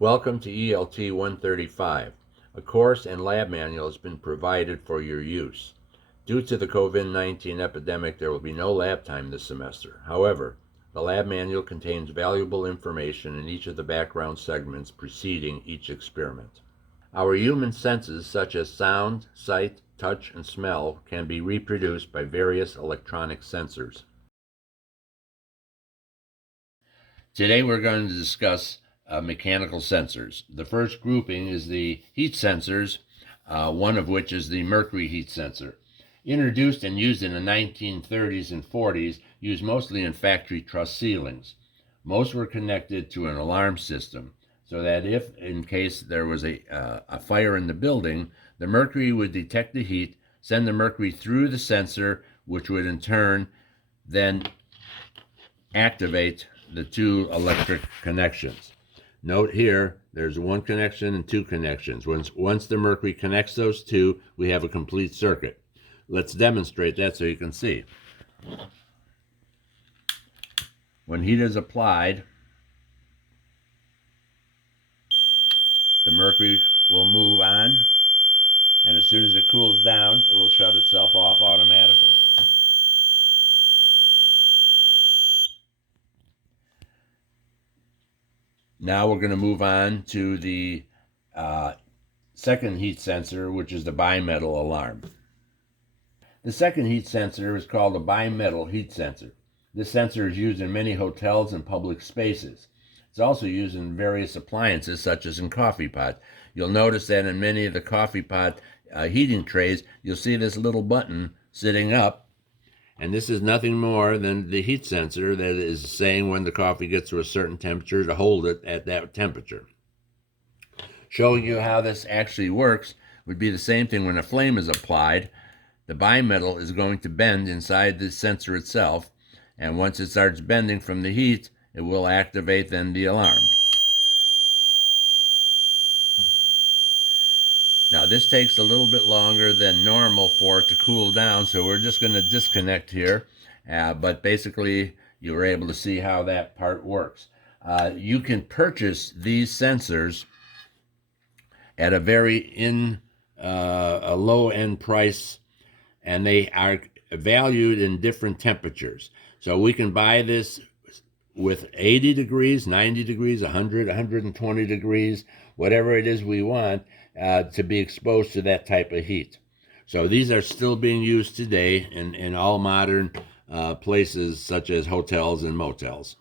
Welcome to ELT 135. A course and lab manual has been provided for your use. Due to the COVID-19 epidemic, there will be no lab time this semester. However, the lab manual contains valuable information in each of the background segments preceding each experiment. Our human senses, such as sound, sight, touch, and smell, can be reproduced by various electronic sensors. Today we're going to discuss mechanical sensors. The first grouping is the heat sensors, one of which is the Mercury heat sensor. Introduced and used in the 1930s and 40s, used mostly in factory truss ceilings. Most were connected to an alarm system, so that if, in case there was a fire in the building, the mercury would detect the heat, send the mercury through the sensor, which would in turn then activate the two electric connections. Note here, there's one connection and two connections. Once the mercury connects those two, we have a complete circuit. Let's demonstrate that so you can see. When heat is applied, the mercury will move on, and as soon as it cools down, it will shut itself off automatically. Now we're going to move on to the second heat sensor, which is the bimetal alarm. The second heat sensor is called a bimetal heat sensor. This sensor is used in many hotels and public spaces. It's also used in various appliances, such as in coffee pots. You'll notice that in many of the coffee pot heating trays, you'll see this little button sitting up, and this is nothing more than the heat sensor that is saying when the coffee gets to a certain temperature to hold it at that temperature. Showing you how this actually works would be the same thing when a flame is applied. The bimetal is going to bend inside the sensor itself, and once it starts bending from the heat, it will activate then the alarm. Now this takes a little bit longer than normal for it to cool down, so we're just going to disconnect here, but basically you were able to see how that part works. You can purchase these sensors at a very a low-end price, and they are valued in different temperatures. So we can buy this with 80 degrees, 90 degrees, 100, 120 degrees, whatever it is we want to be exposed to that type of heat. So these are still being used today in all modern places such as hotels and motels.